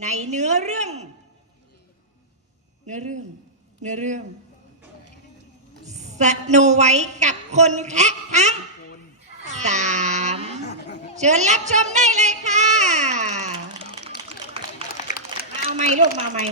ในเนื้อเรื่อง เนื้อเรื่อง เนื้อเรื่องสโนไว้กับคนแคะทั้งสามเชิญรับชมได้เลยค่ะ มาเอาไม้ลูกมาเอาไม้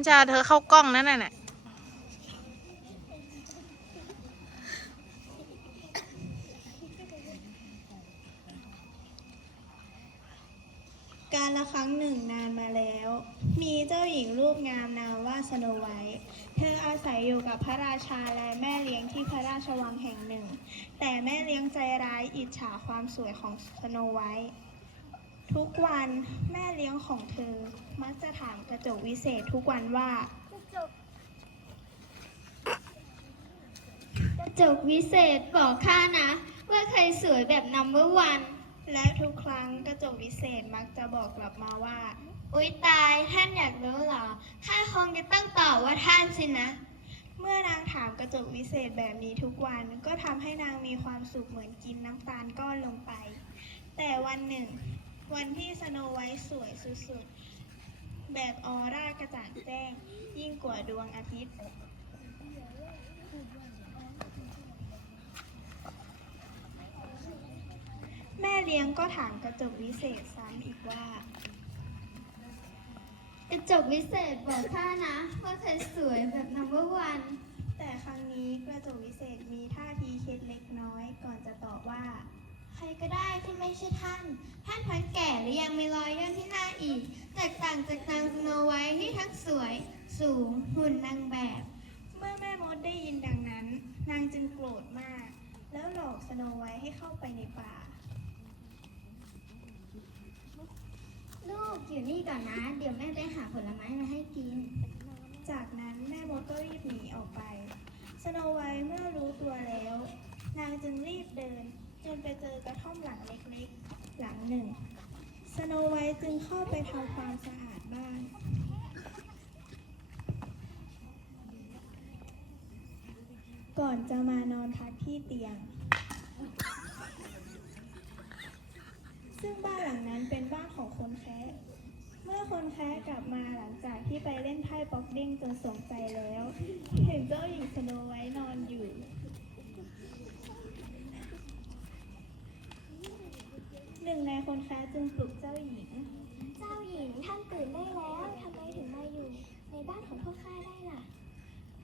น้ำชาเธอเข้ากล้องนั่นน่ะการละครั้งหนึ่งนานมาแล้ว มีเจ้าหญิงรูปงามนามว่าสโนไวท์ เธออาศัยอยู่กับพระราชาและแม่เลี้ยงที่พระราชวังแห่งหนึ่ง แต่แม่เลี้ยงใจร้ายอิจฉาความสวยของสโนไวท์ ทุกวันแม่เลี้ยงของเธอ มักจะถามกระจกวิเศษทุกวันว่ากระจกวิเศษบอกข้านะ ว่าใครสวยแบบนัมเบอร์วัน และทุกครั้งกระจกวิเศษมักจะบอกกลับมาว่า อุ๊ยตายท่านอยากรู้เหรอข้าคงจะต้องตอบว่าท่านสินะ เมื่อนางถามกระจกวิเศษแบบนี้ทุกวันก็ทำให้นางมีความสุขเหมือนกินน้ำตาลก้อนลงไป แต่วันหนึ่ง วันที่สโนไวท์สวยสุดๆ แบบออร่ากระจ่างแจ้ง ยิ่งกว่าดวงอาทิตย์ แม่เลี้ยงก็ถามกระจกวิเศษซ้ำอีกว่า กระจกวิเศษบอกข้านะว่าใครสวยแบบนัมเบอร์วัน แต่ครั้งนี้กระจกวิเศษมีท่าทีคิดเล็กน้อยก่อนจะตอบว่า ใครก็ได้ที่ไม่ใช่ท่าน ท่านทั้งแก่และยังมีรอยย่นที่หน้าอีก แตกต่างจากนางสโนไวท์ที่ทั้งสวย สูงหุ่นนางแบบ เมื่อแม่มดได้ยินดังนั้น นางจึงโกรธมาก แล้วหลอกสโนไวท์ให้เข้าไปในป่า ลูกอยู่นี่ก่อนนะ เดี๋ยวแม่ไปหาผลไม้มาให้กิน จากนั้นแม่มดก็รีบหนีออกไปสโนไวท์เมื่อรู้ตัวแล้ว นางจึงรีบเดิน จนไปเจอกระท่อมหลังเล็กๆ หลังหนึ่ง สโนไวท์จึงเข้าไปทำความสะอาดบ้าน ก่อนจะมานอนพักที่เตียง ซึ่งบ้านหลังนั้นเป็นบ้านของคนแคะเมื่อคนแคะกลับมาหลังจากที่ไปเล่นไพ่ป๊อกเด้งจนสมใจแล้ว เห็นเจ้าหญิงสโนไว้นอนอยู่ หนึ่งในคนแคะจึงปลุกเจ้าหญิง เจ้าหญิงท่านตื่นได้แล้วทำไมถึงมาอยู่ ในบ้านของพวกข้าได้ล่ะ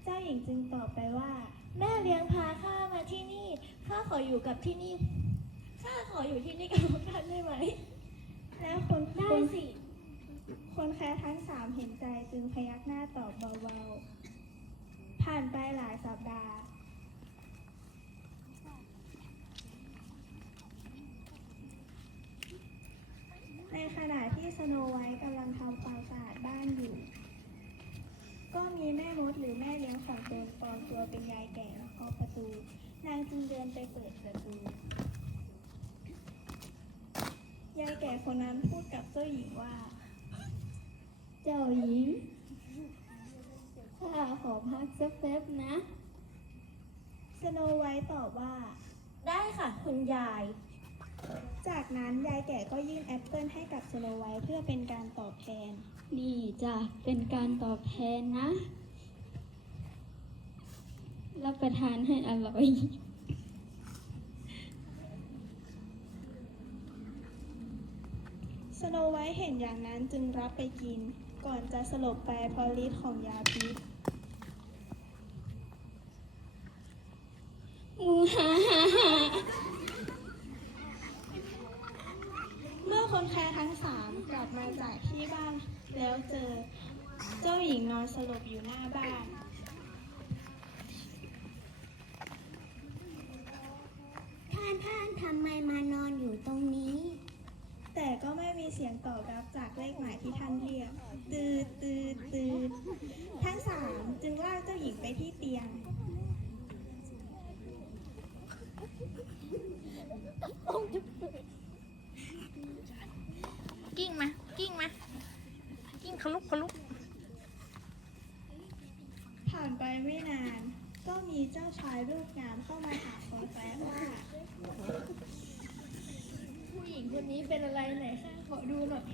เจ้าหญิงจึงตอบไปว่า แม่เลี้ยงพาข้ามาที่นี่ข้าขออยู่กับที่นี่ข้าขออยู่ที่นี่กับพวกท่านได้ไหม แล้วคนได้คนสิ คนแคะทั้งสามเห็นใจจึงพยักหน้าตอบเบาๆผ่านไปหลายสัปดาห์ ในขณะที่ สโนไวท์กำลังทำความสะอาดบ้านอยู่ ก็มีแม่มดหรือแม่เลี้ยงของตนปลอมตัวเป็นยายแก่มาเคาะประตู นางจึงเดินไปเปิดประตู ยายแก่คนนั้นพูดกับเจ้าหญิงว่า เจ้าหญิงข้าขอพักสักแป๊บนะ สโนไวท์ตอบว่า ได้ค่ะ คุณยาย จากนั้นยายแก่ก็ยื่นแอปเปิลให้กับสโนไวท์เพื่อเป็นการตอบแทน นี่จ้ะเป็นการตอบแทนนะ รับประทานให้อร่อย สโนไวท์เห็นอย่างนั้นจึงรับไปกิน ก่อนจะสลบไปเพราะฤทธิ์ของยาพิษมูฮ่าฮ่าฮ่า เมื่ อคนแคร์ทั้งสามกลับมาจากที่บ้านแล้วเจอเจ้าหญิงนอนสลบอยู่หน้าบ้าน ท่านท่านทำไมมานอนอยู่ตรงนี้ แต่ก็ไม่มีเสียงตอบรับจากเลขหมายที่ท่านเรียกตืดตืดตืดทั้งสามจึงลากเจ้าหญิงไปที่เตียงายรูปงามเข้ามาถามคนแคระว่า ผู้หญิงคนนี้เป็นอะไรไหนคะขอดูหน่อย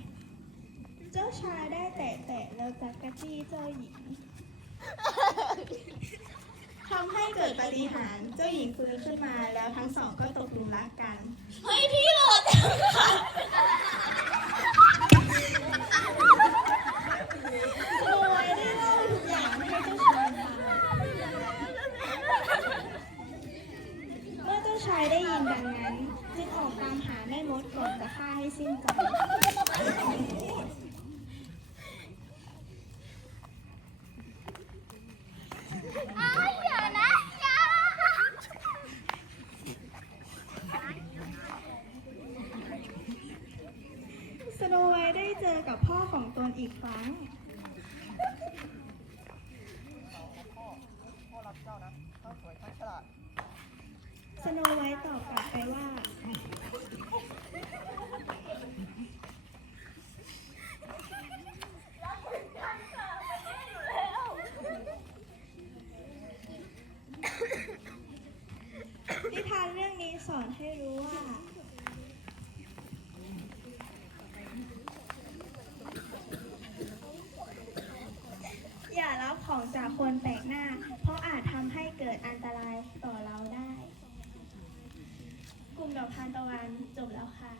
เจ้าชายได้แตะแตะแล้วจักกะจี้เจ้าหญิงทำให้เกิดปาฏิหารย์เจ้าหญิงฟื้นขึ้นมาแล้วทั้งสองก็ตกหลุมรักกัน เฮ้ยพี่โหลดโดยได้เล่าทุกอย่างให้เจ้าชายฟัง เมื่อเจ้าชายได้ยินดังนั้น จึงออกตามหาแม่มดก่อนจะฆ่า ให้สิ้นใจ สโนไวท์ได้เจอกับพ่อของตนอีกครั้งสโนไวท์ตอบกลับไปว่า เรื่องนี้สอนให้รู้ว่า อย่ารับของจากคนแปลกหน้า เพราะอาจทำให้เกิดอันตรายต่อเราได้ กลุ่มดอกทานตะวันจบแล้วค่ะ